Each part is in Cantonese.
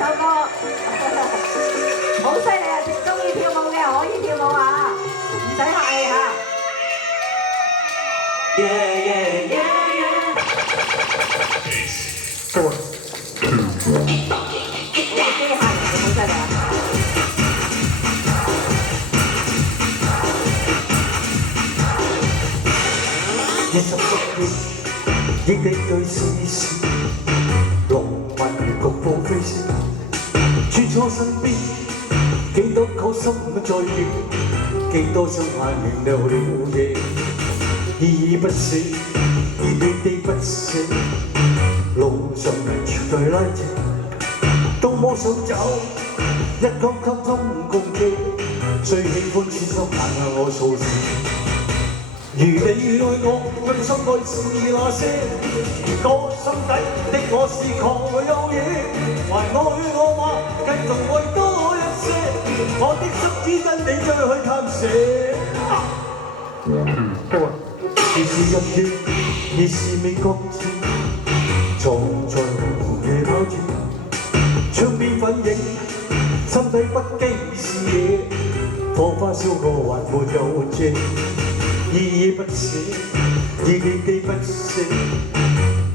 首歌，好犀利啊！中意跳舞嘅可以跳舞啊，唔使客氣嚇。Yeah, yeah, yeah, yeah. 好機械人，好犀利啊！26億的對視線，浪漫如局部飛線，穿梭身邊，幾多個心在跳，幾多雙眼仍流了夜，依依不捨，熱烈地不捨，路上人潮對拉扯，都摸想找一個溝通共記，最喜歡穿梭眼向我訴說。如你愛我，最深愛是那些。如果心底的我是狂有野，還愛我嗎？繼續愛多一些。我的心只因你再去探寫。時時入夜，已是未覺知，藏在紅夜拋住，窗邊反映，心底不羈是野。火花燒過還沒有遮。依依不捨，熱烈地不捨，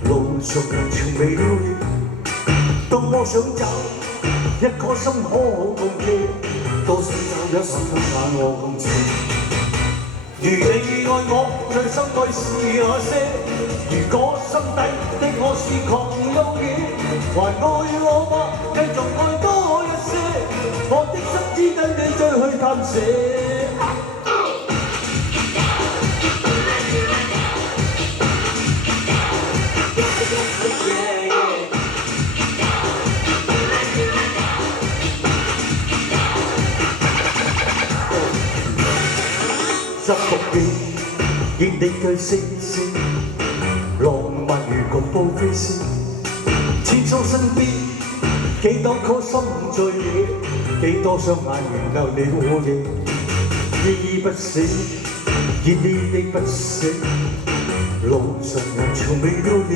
路上人潮未了了，多麼想找一顆心可共記，多想找一雙眼我共情。如你愛我，最深愛是那些。如果心底的我是狂有野，還愛我嗎？繼續愛多一些，我的心只等你再去探寫。16年，應你對視線，浪漫如局部飛線，穿梭身邊，幾多顆心在野，幾多雙眼仍流了夜，依依不捨，熱烈地不捨，路上人潮未了了，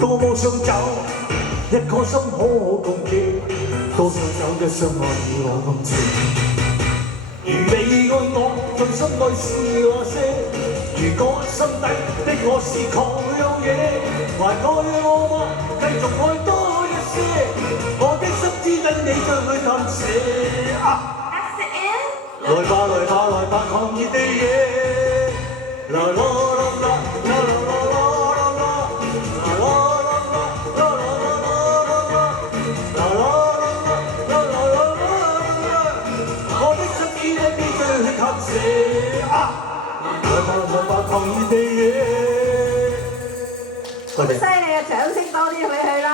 多麼想找一顆心可共記，多想找一雙眼與我共情。如你愛我，最深愛是那些。如果心底的我是狂有野，還愛我嗎？繼續愛多一些，我的心只等你再去探寫。來吧來吧來吧，狂熱的夜，啦啦啦啦啦啦啦啦啦，啦啦啦啦啦啦啦啦啦。好犀利啊！掌聲多啲俾佢啦！